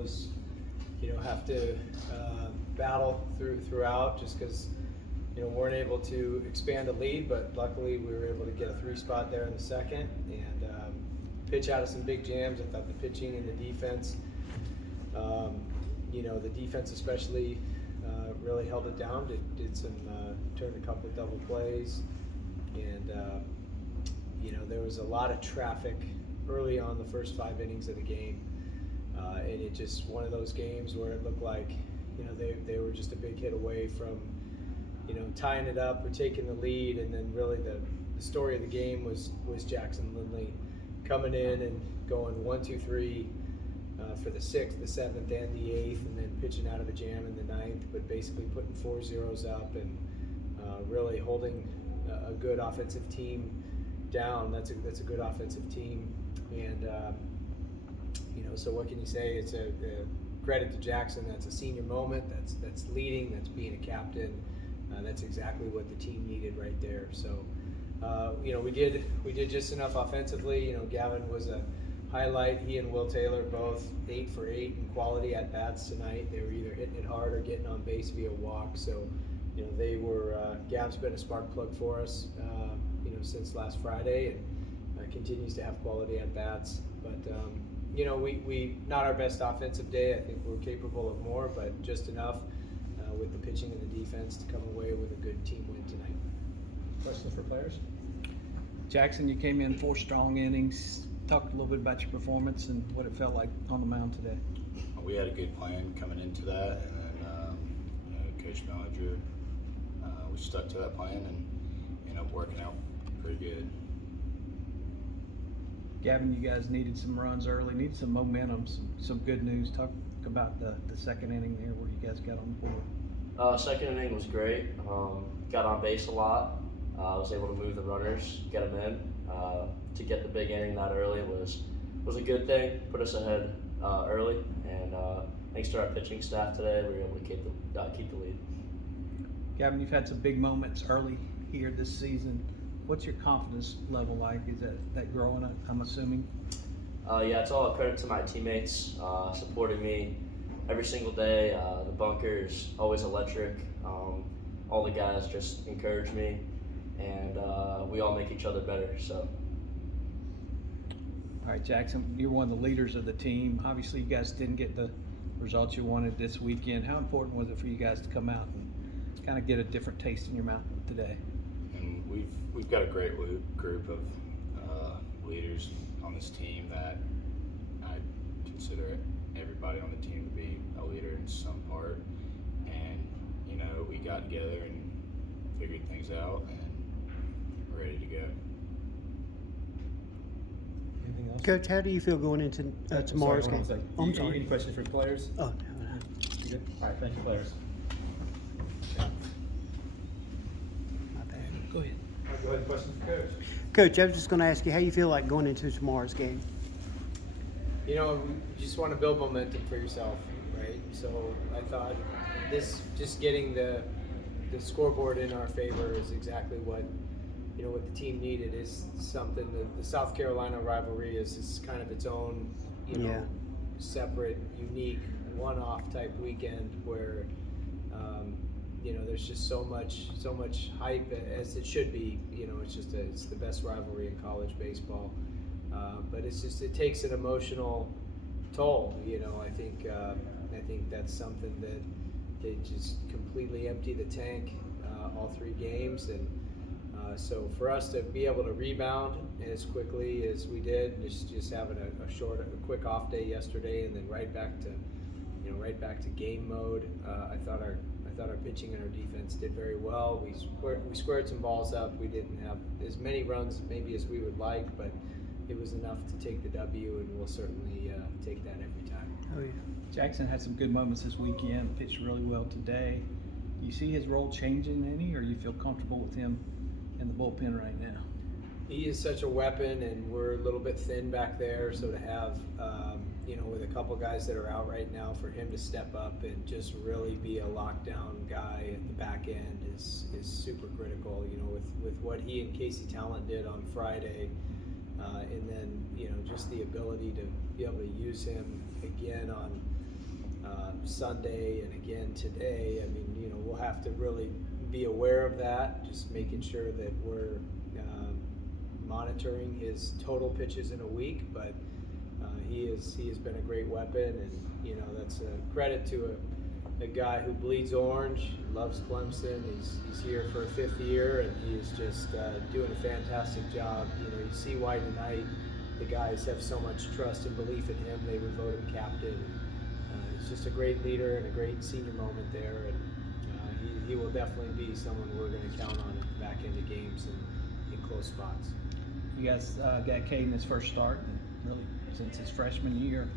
those, have to battle throughout, just because weren't able to expand a lead, but luckily we were able to get a 3-spot there in the second and pitch out of some big jams. I thought the pitching and the defense, the defense especially really held it down. Did some turned a couple of double plays, and there was a lot of traffic early on the first 5 innings of the game, and it just one of those games where it looked like they were just a big hit away from tying it up or taking the lead. And then really the story of the game was Jackson Lindley coming in and going 1, 2, 3 for the 6th, the 7th, and the 8th, and then pitching out of a jam in the 9th, but basically putting 4 zeros up and really holding a good offensive team down. That's a good offensive team, and so what can you say? It's a credit to Jackson. That's a senior moment. That's leading. That's being a captain. That's exactly what the team needed right there. So, we did just enough offensively. Gavin was a highlight. He and Will Taylor both 8 for 8 in quality at bats tonight. They were either hitting it hard or getting on base via walk. So, they were. Gav's been a spark plug for us, since last Friday, and continues to have quality at bats. But we not our best offensive day. I think we're capable of more, but just enough. With the pitching and the defense to come away with a good team win tonight. Questions for players? Jackson, you came in 4 strong innings. Talk a little bit about your performance and what it felt like on the mound today. We had a good plan coming into that, and then Coach Manager, we stuck to that plan and ended up working out pretty good. Gavin, you guys needed some runs early, needed some momentum, some good news. Talk about the second inning there where you guys got on the board. Second inning was great. Got on base a lot. Was able to move the runners, get them in. To get the big inning that early was a good thing. Put us ahead early, and thanks to our pitching staff today, we were able to keep the lead. Gavin, you've had some big moments early here this season. What's your confidence level like? Is that growing, I'm assuming? Yeah, it's all a credit to my teammates supporting me every single day. The bunker is always electric. All the guys just encourage me, and we all make each other better. So. All right, Jackson, you're one of the leaders of the team. Obviously, you guys didn't get the results you wanted this weekend. How important was it for you guys to come out and kind of get a different taste in your mouth today? And we've got a great group of leaders on this team that I consider everybody on the team to be a leader in some part. And we got together and figured things out, and we're ready to go. Anything else? Coach, how do you feel going into tomorrow's game? I'm sorry. Any questions for players? Oh, no. You good? All right, thank you, players. My bad. Go ahead. Go ahead, questions for Coach. Coach, I was just going to ask you how you feel like going into tomorrow's game. You just want to build momentum for yourself, right? So I thought just getting the scoreboard in our favor is exactly what what the team needed. Is something that the South Carolina rivalry is kind of its own separate, unique, one-off type weekend where there's just so much hype, as it should be. It's the best rivalry in college baseball, but it takes an emotional toll. I think that's something that they just completely empty the tank all 3 games, and so for us to be able to rebound as quickly as we did, just having a quick off day yesterday, and then right back to game mode. I thought our pitching and our defense did very well. We squared some balls up. We didn't have as many runs maybe as we would like, but it was enough to take the W, and we'll certainly take that every time. Oh, yeah. Jackson had some good moments this weekend, pitched really well today. Do you see his role changing any, or you feel comfortable with him in the bullpen right now? He is such a weapon, and we're a little bit thin back there, so to have, with a couple guys that are out right now, for him to step up and just really be a lockdown guy at the back end is super critical, with what he and Casey Talent did on Friday, and then, just the ability to be able to use him again on Sunday and again today. I mean, you know, we'll have to really be aware of that, just making sure that we're monitoring his total pitches in a week. But he has been a great weapon, and you know, that's a credit to a guy who bleeds orange, loves Clemson. He's here for a 5th year, and he is just doing a fantastic job. You know, you see why tonight the guys have so much trust and belief in him. They would vote him captain. He's just a great leader and a great senior moment there, and he will definitely be someone we're going to count on at the back end of games and in close spots. You guys got Caden his first start, and really since his freshman year.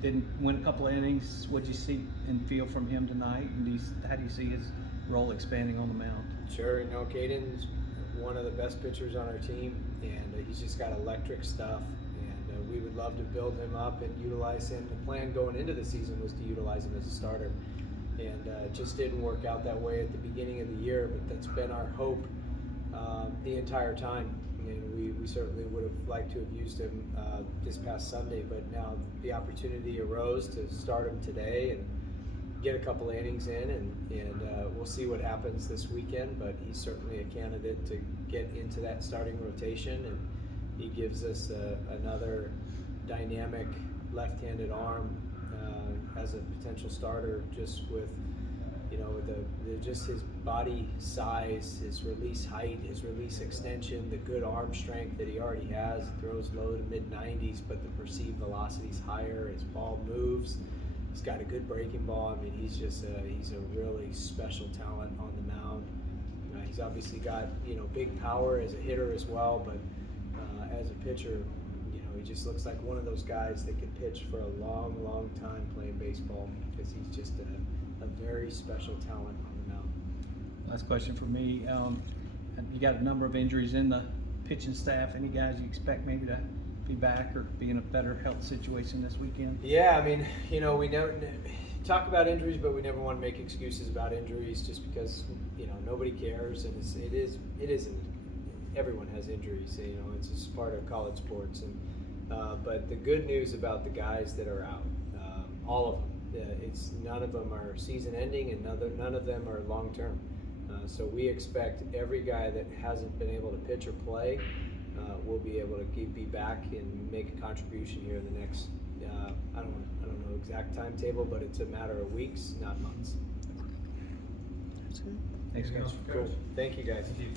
Didn't win a couple of innings. What'd you see and feel from him tonight? And how do you see his role expanding on the mound? Sure, you know, Caden's one of the best pitchers on our team, and he's just got electric stuff. And we would love to build him up and utilize him. The plan going into the season was to utilize him as a starter, and it just didn't work out that way at the beginning of the year. But that's been our hope the entire time. And we certainly would have liked to have used him this past Sunday, but now the opportunity arose to start him today and get a couple innings in, and we'll see what happens this weekend. But he's certainly a candidate to get into that starting rotation, and he gives us another dynamic left-handed arm as a potential starter, just with, you know, just his body size, his release height, his release extension, the good arm strength that he already has. He throws low to mid-90s, but the perceived velocity's higher. His ball moves. He's got a good breaking ball. I mean, he's a really special talent on the mound. He's obviously got, you know, big power as a hitter as well, but as a pitcher, you know, he just looks like one of those guys that could pitch for a long, long time playing baseball, because he's just a very special talent on the mound. Last question for me. You got a number of injuries in the pitching staff. Any guys you expect maybe to be back or be in a better health situation this weekend? Yeah, I mean, you know, we never talk about injuries, but we never want to make excuses about injuries, just because, you know, nobody cares, and it isn't. Everyone has injuries, you know. It's just part of college sports, and but the good news about the guys that are out, all of them. It's none of them are season-ending, and none of them are long-term. So we expect every guy that hasn't been able to pitch or play will be able to be back and make a contribution here in the next. I don't know exact timetable, but it's a matter of weeks, not months. That's good. Thanks, Anything Coach. else for Cool. Coach? Thank you, guys. Thank you.